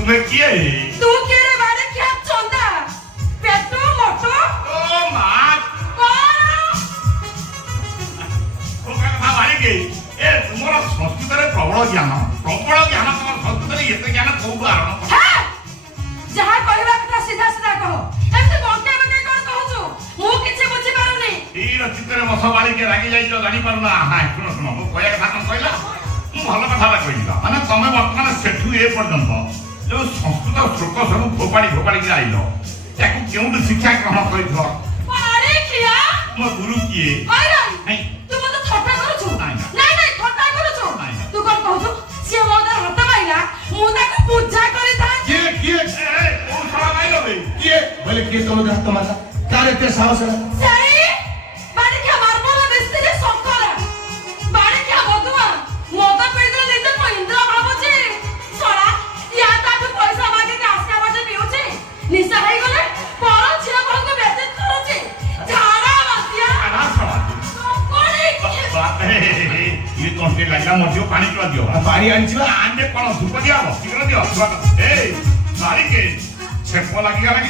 तुम्हें किए तू केरे बारे क्या चोंदा पेटो मोटो ओ मां कौन ओ का बारी के ए तुमरा संस्कृत रे प्रबल ज्ञान तुम संस्कृत रे एते ज्ञान कोउ आरण है जहा कहबा कथा सीधा सीधा कहो एमते बंके बंके कोन कहू मु किछ बुझी पारुनी ई चित्रे मस बारी के रागी जाई तो जानि पारुना हां सुनो सुनो मो कहया कथा कोन कहला मु भल कथा कहला माने तमे वर्तमान सेठु ए पर्यंत जो संस्कृत श्लोक सब फोपाड़ी के आइलो याकू केउंट शिक्षा ग्रहण करिथो पारे किया मो गुरु किए अरे नहीं तू मते थट्टा करू नहीं नहीं थट्टा करू नहीं। तू कोन कहू से मोदर हाथ माइला मु ताको पूजा करी था किए ए ओ साला माइलो बे किए बोले किए तुम हाथ मारा तारे ते साहस है सही बारे क्या मारबोला मिस्त्री शंकर बारे क्या बदुआ मोदा पेदले लेते को इंद्र भाबुची सोडा या ताठू पैसा मागे के आस्का बाटे पिउची निशा हेई गले पर छिया बहु बेइज्जत करूची झाड़ा मातिया आना साला कोनी बात है ये तो के लगा मजियो पानी पिला दियो पानी आनछिबा आंडे कोन धूप दिया शीघ्र दियो ए मारी के छेप लगी गला